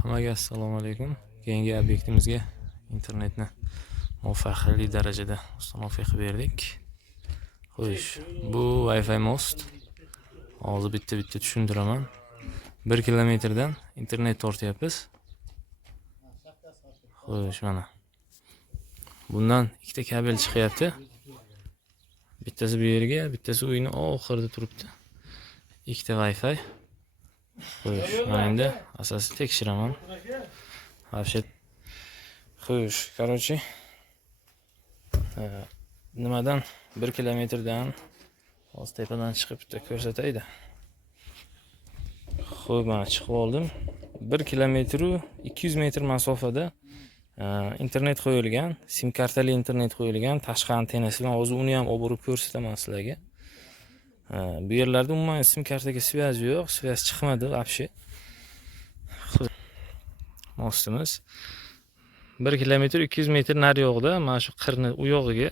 Hammaga assalomu alaykum. Keyingi obyektimizga internetni muvaffaqiyatli darajada ustanovka qilib berdik. Xo'sh, bu Wi-Fi most. Hozir bitta tushuntiraman. 1 kilometrdan internet tortyapmiz. Xo'sh, mana. Bundan ikkita kabel chiqyapti. Bittasi bu yerga, bittasi uyning oxirida turibdi. Ikkita Wi-Fi. Xo'sh, mana endi asosiy tekshiraman. Вообще, xo'sh, короче, nimadan 1 kilometrdan hozir tepadan chiqib bitta ko'rsataydi. Xo'p, mana chiqib oldim. 1 kilometr 200 metr masofada internet qo'yilgan, sim kartali internet qo'yilgan, tashqi antennasi bilan hozir uni ham olib borib ko'rsataman sizlarga. Bu yerlarda umuman sim kartaga svязь yo'q, svязь chiqmadi вообще. Mostimiz 1 kilometr 200 metr naryoqda mana shu qirni u yog'iga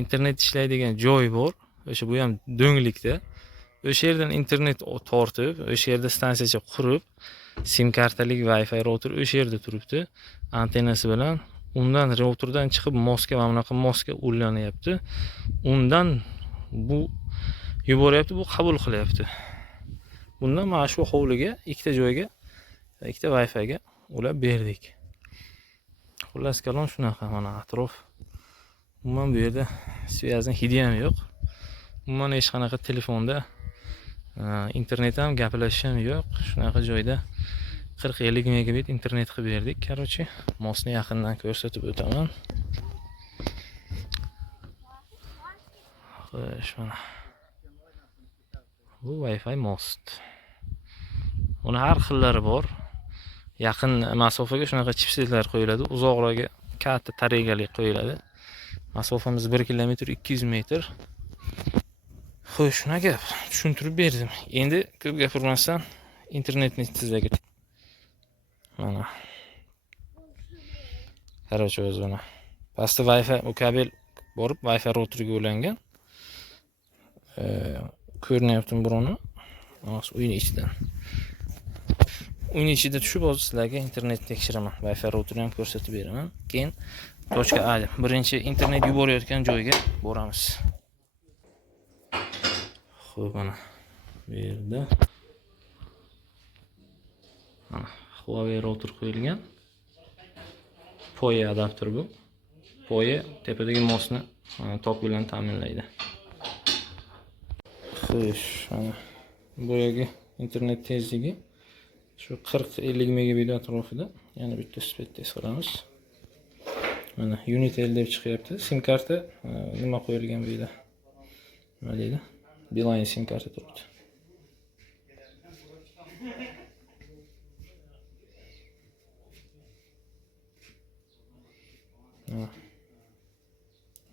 internet ishlaydigan joy bor. O'sha bu ham do'nglikda. O'sha yerdan internet tortib, o'sha yerda stansiyacha qurib, sim kartalik Wi-Fi router o'sha yerda turibdi. Antennasi bilan undan routerdan chiqib mostga mana bunaqa mostga ulanyapti. Undan bu yuboryapti, bu qabul qilyapti. Bundan mana shu hovliga ikkita joyga, ikkita Wi-Fi ga ulab berdik. Xullas kalom shunaqa, mana atrof. Umuman bu yerda svязьning hidi ham yo'q. Umuman hech qanaqa telefonda internet ham gaplashish ham yo'q. Shunaqa joyda 40-50 megabit internet qilib berdik. Короче, mostni yaqindan ko'rsatib o'taman. Xo'sh, mana. Bu Wi-Fi most. Uni har xillari bor. Yaqin masofaga shunaqa chipsetlar qo'yiladi, uzoqroqga katta taregalik qo'yiladi. Masofamiz 1 kilometr 200 metr. Xo'sh, shuna gap tushuntirib berdim. Endi ko'p gapirmasdan internetni tizlaga. Mana. Короче, o'zi mana. Pastda Wi-Fi u kabel borib Wi-Fi routerga ulangan. Ko'rinyaptimi buroni? Mana uyning ichidan. Uyning ichida tushib hozir sizlarga internet tekshiraman. Wi-Fi routerni ham ko'rsatib beraman. Keyin точка A, birinchi internet yuborayotgan joyga boramiz. Xo'p, mana bu yerda mana Huawei router qo'yilgan. PoE adapter bu. PoE tepadagi mostni tok bilan ta'minlaydi. Xo'sh, mana bu yerga internet tezligi shu 40-50 megabit atrofida. Yana bitta spet test qilamiz. Mana Unitel deb chiqyapti. Sim karta nima qo'yilgan bu yerda? Nima deydi? Beeline sim karta turibdi.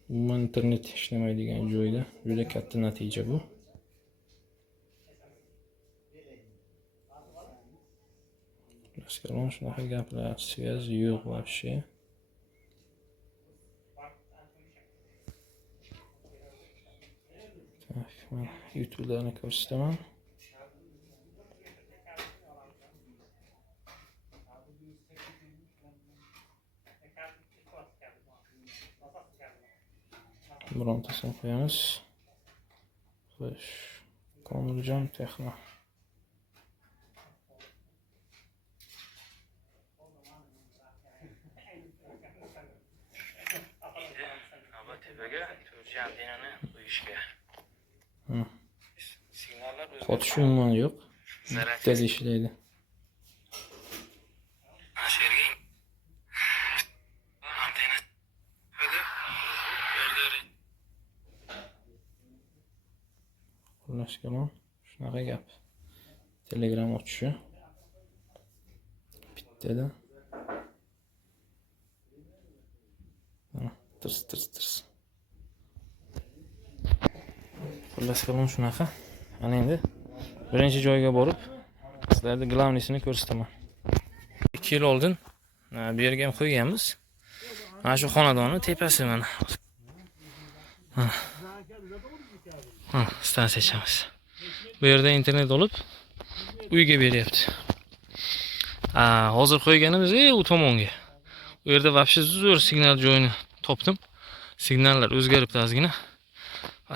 Umuman internet ishlamaydigan joyda juda katta natija bu. Расскажем, shunaqa gaplar, связь yo'q вообще. Так, men YouTube'larni ko'rsataman. Birontasini qo'yamiz. Xo'sh, Komiljon Texno. Qotish umuman yo'q. Tez ishlaydi. Xullas kalom shunaqa gap. Telegram ochishi bittada. Mana tirs. Xullas kalom shunaqa. Mana endi birinchi joyga borib sizlarga glavnisini ko'rsataman. 2 yil oldin bu yerga ham qo'yganmiz. Mana shu xonadonni tepasi mana. Stansiyamiz. Bu yerda internet olib uyga beryapti. Hozir qo'yganimiz u tomonga. U yerda вообще zo'r signal joyini topdim. Signallar o'zgaribdi ozgina.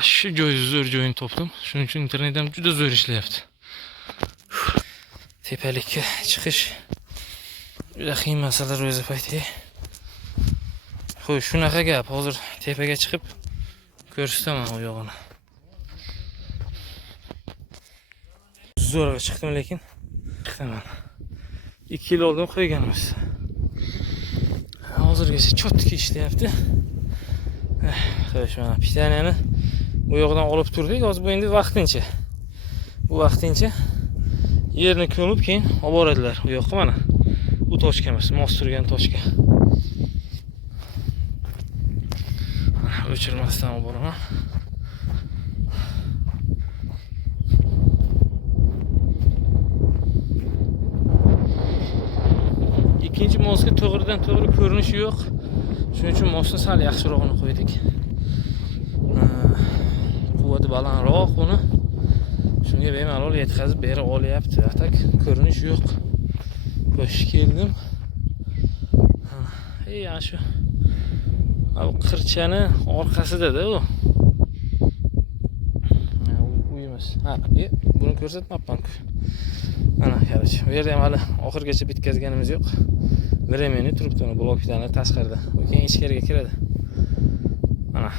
Shu joy zo'r joyini topdim. Shuning uchun internet ham juda zo'r ishlayapti. Tepalikka chiqish juda qiyin masalalar o'zi payti. Xo'sh, shunaqa gap. Hozir tepaga chiqib ko'rsataman u yog'ini. Zo'rg'a chiqdim, lekin chiqaman. 2 yil oldin qo'yganmiz. Hozirgacha cho'tki ishlayapti. Xo'sh, mana pitaniyani bu yoqdan olib turdik. Hozir bu endi vaqtincha. Bu vaqtincha yerni ko'mib keyin olib boradilar u yoqqa mana. Bu tochkamiz, mos turgan tochka. O'chirmasdan olib boraman. Ikkinchi mosga to'g'ridan to'g'ri ko'rinishi yo'q. Shuning uchun mosni sal yaxshirog'ini qo'ydik. Quvvati balandroq buni. Shunga bemalol yetkazib bera olyapti. Atak ko'rinish yo'q. Qo'sh keldim. Ana shu qirchani orqasida-da u. Uyimiz. Buni ko'rsatmabman-ku. Ana, qarang. Bu yerda ham hali oxirgacha bitkazganimiz yo'q. Времени turibdi uni blokdan tashqarida. Keyin ichkariga kiradi. Mana,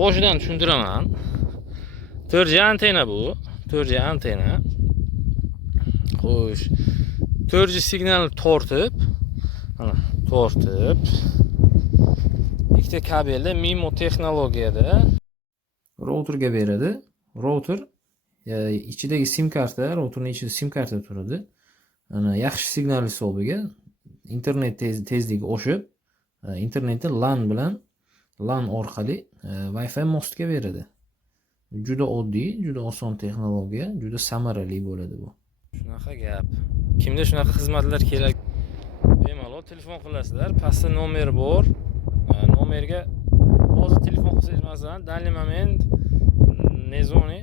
boshidan tushuntiraman. 4G antena bu. 4G antena. Xo'sh. 4G signalni tortib, mana, tortib ikkita kabelda MIMO texnologiyada routerga beradi. Router ichidagi sim karta, routerning ichida sim karta turadi. Ana yaxshi signal hisobiga internet tezligi oshib, internetni LAN orqali Wi-Fi mostga beradi. Juda oddiy, juda oson texnologiya, juda samarali bo'ladi bu. Shunaqa gap. Kimda shunaqa xizmatlar kerak? Bemalol telefon qilasizlar. Pastda nomer bor. Nomerga hozir telefon qilsangiz, masalan, данный момент nezoni.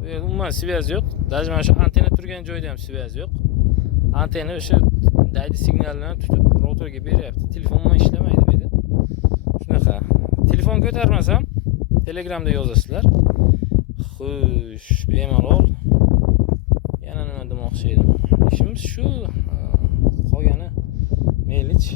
Bu yerda umuman svязь yo'q. Даже mana shu antena turgan joyda ham svязь yo'q. Antena o'sha daydi signallarni tutib routerga beryapti. Telefon bilan ishlamaydi bu yerda. Shunaqa. Telefon ko'tarmasam Telegramda yozasizlar. Xo'sh, bemalol. Yana nima demoqchi edim? Ishimiz shu. Qolgani meylich.